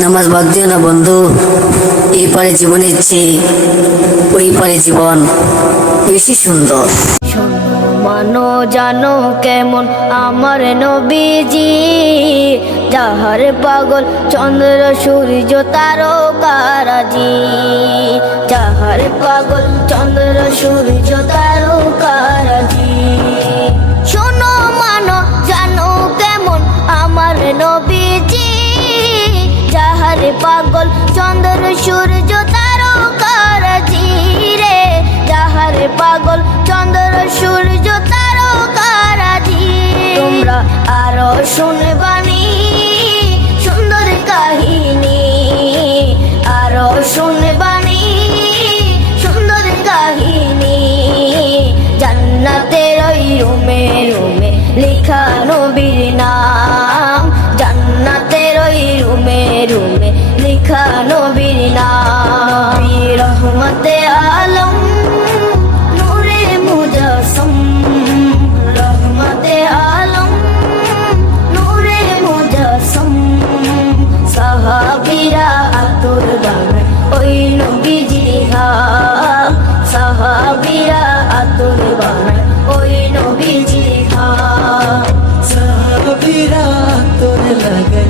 নামাজ বাদ দিও না, বন্ধু। এই পারে জীবনের চেয়ে ওই পারে জীবন বেশি সুন্দর। মানো জানো কেমন আমার নবীজি? যাহার পাগল চন্দ্র, সূর্য তার তারকারাজি। যাহার পাগল চন্দ্র, সূর্য তার তারকারাজি। শোনো, মানো, জানো কেমন আমার নবীজি? যাহার পাগল, চন্দ্র, সূর্য তারকারাজি রে যাহার পাগল, চন্দ্র, সূর্য তারকারাজি তোমরা আরও শুনবানি সুন্দর কাহিনী। আরও শুনবানি সুন্দর কাহিনী। জান্নাতের ওই রুমে রুমে লেখা নবীর নাম। লেখা নবীর নাম নবী রহমতে আলম, নূরে মুজাসম। রহমতে আলম, নূরে মুজাসম। সাহাবিরা আতুর বানায় ওই নবীজি হা সাহাবিরা আতুর বানায় ওই নবীজি হা সাহাবিরা তোর লাগায়